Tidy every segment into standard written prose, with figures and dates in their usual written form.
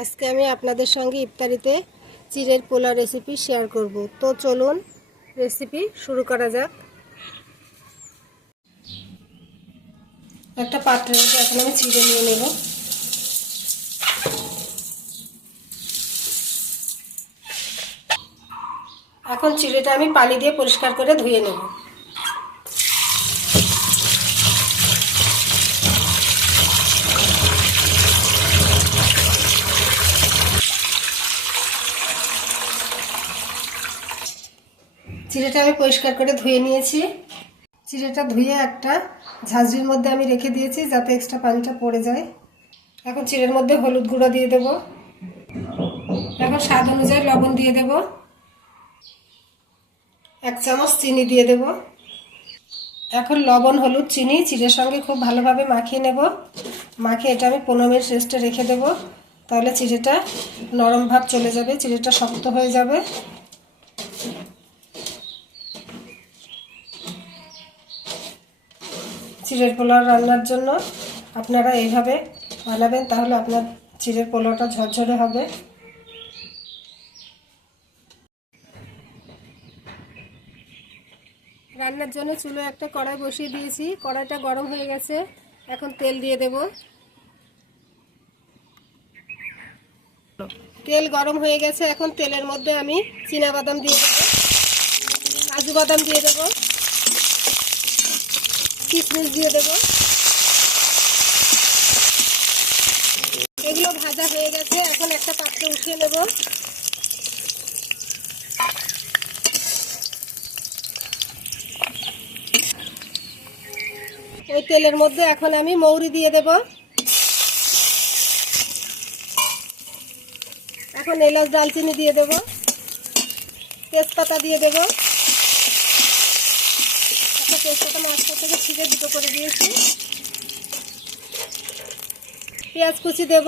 আজকে আমি আপনাদের সঙ্গে ইফতারিতে চিড়ের পোলা রেসিপি শেয়ার করব। তো চলুন রেসিপি শুরু করা যাক। একটা পাত্রের মধ্যে এখন আমি চিড়ে নিয়ে নেব। এখন চিড়েটা আমি পানি দিয়ে পরিষ্কার করে ধুয়ে নেব। চিড়েটা আমি পরিষ্কার করে ধুয়ে নিয়েছি। চিড়েটা ধুয়ে একটা ঝাঁঝরির মধ্যে আমি রেখে দিয়েছি যাতে এক্সট্রা পানিটা পড়ে যায়। এখন চিড়ের মধ্যে হলুদ গুঁড়ো দিয়ে দেব। এখন স্বাদ অনুযায়ী লবণ দিয়ে দেব। 1 চামচ চিনি দিয়ে দেব। এখন লবণ হলুদ চিনি চিড়ের সঙ্গে খুব ভালোভাবে মাখিয়ে নেব। মাখিয়ে এটা আমি 15 মিনিট রেস্টে রেখে দেব। তাহলে চিড়েটা নরম ভাব চলে যাবে, চিড়েটা শক্ত হয়ে যাবে। চিড়ের পোলাও রান্নার জন্য আপনারা এইভাবে বানাবেন, তাহলে আপনার চিড়ের পোলাওটা ঝরঝরে হবে। রান্নার জন্য চুলো একটা কড়াই বসিয়ে দিয়েছি। কড়াইটা গরম হয়ে গেছে। এখন তেল দিয়ে দেব। তেল গরম হয়ে গেছে। এখন তেলের মধ্যে আমি চীনাবাদাম দিয়ে দেব, কাজু বাদাম দিয়ে দেব, কিশমিশ দিয়ে দেব। এগুলো ভাজা হয়ে গেছে। এখন একটা পাত্রে উঠিয়ে নেব। ওই তেলের মধ্যে এখন আমি মৌরি দিয়ে দেব। এখন এলাচ দালচিনি দিয়ে দেব, তেজপাতা দিয়ে দেব। একটা তেজপাতা মাছটা থেকে ছিঁড়ে দুটো করে দিয়েছি। পেঁয়াজ কুচি দেব।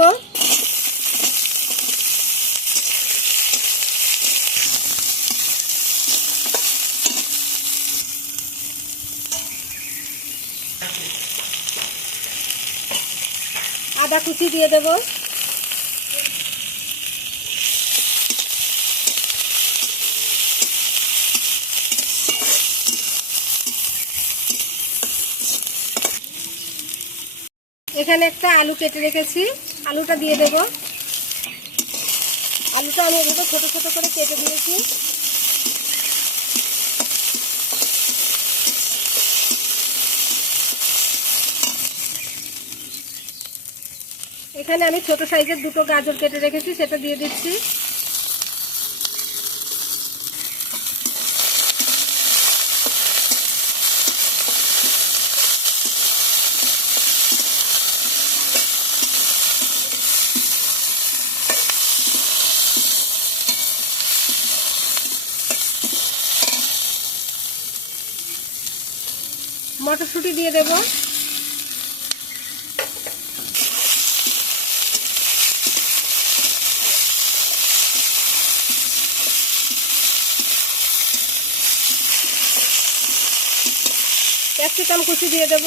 আদা কুচি দিয়ে দেব। এখানে একটা আলু কেটে রেখেছি, আলুটা দিয়ে দেব। আলুটা আমি এগুলো ছোট ছোট করে কেটে দিয়েছি। এখানে আমি ছোট সাইজের দুটো গাজর কেটে রেখেছি, সেটা দিয়ে দিচ্ছি। মটরশুঁটি দিয়ে দেব। ক্যাপসিকাম কুচি দিয়ে দেব।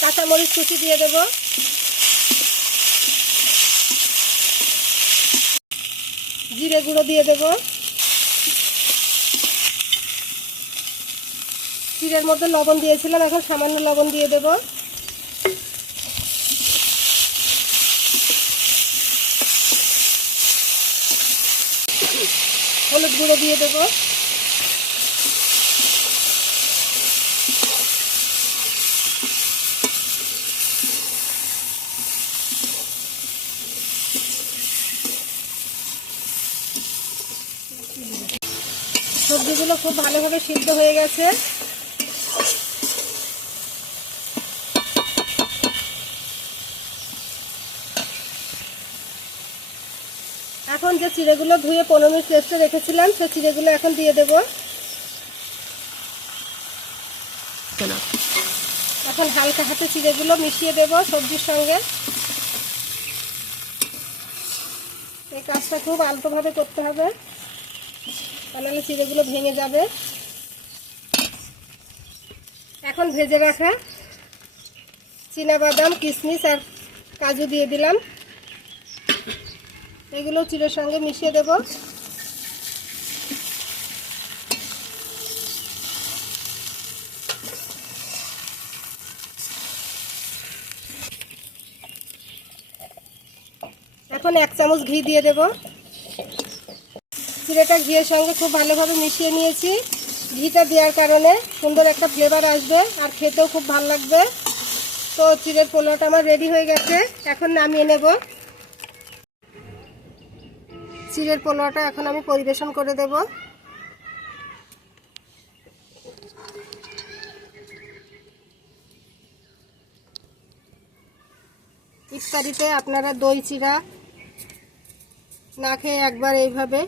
কাঁচামরিচ কুচি দিয়ে দেব। জিরে গুঁড়ো দিয়ে দেব। চিড়ের মধ্যে লবণ দিয়েছিলাম, এখন সামান্য লবণ দিয়ে দেব। হলুদ গুঁড়ো দিয়ে দেব। সবজিগুলো খুব ভালোভাবে সিদ্ধ হয়ে গেছে। এখন যে চিড়েগুলো ধুয়ে 15 মিনিট রেস্টে রেখেছিলাম, সেই চিড়েগুলো এখন দিয়ে দেব। এখন হালকা হাতে চিড়েগুলো মিশিয়ে দেব সবজির সঙ্গে। এই কাজটা খুব আলতোভাবে করতে হবে, নাহলে চিড়েগুলো ভেঙে যাবে। এখন ভেজে রাখা চীনাবাদাম, কিশমিশ আর কাজু দিয়ে দিলাম। এগুলো চিড়ের সঙ্গে মিশিয়ে দেব। এখন 1 চামচ ঘি দিয়ে দেব। চিড়েটা ঘিয়ের সঙ্গে খুব ভালোভাবে মিশিয়ে নিয়েছি। ঘিটা দেওয়ার কারণে সুন্দর একটা ফ্লেভার আসবে আর খেতেও খুব ভালো লাগবে। তো চিড়ের পোলাওটা আমার রেডি হয়ে গেছে, এখন নামিয়ে নেব। চিড়ের পোলাওটা এখন আমি পরিবেশন করে দেব। ইফতারিতে আপনারা দই চিড়া না খেয়ে একবার এইভাবে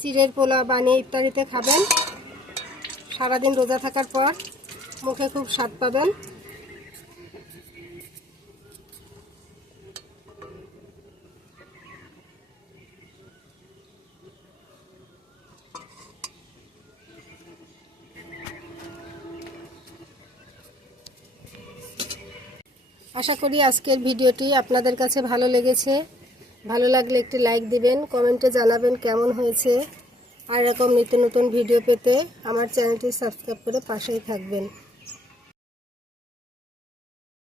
চিড়ের পোলাও বানিয়ে ইফতারিতে খাবেন। সারাদিন রোজা থাকার পর মুখে খুব স্বাদ পাবেন। আশা করি আজকের ভিডিওটি আপনাদের কাছে ভালো লেগেছে। ভালো লাগলে একটি লাইক দিবেন, কমেন্টে জানাবেন কেমন হয়েছে। আর এরকম নিত্য নতুন ভিডিও পেতে আমার চ্যানেলটি সাবস্ক্রাইব করে পাশেই থাকবেন।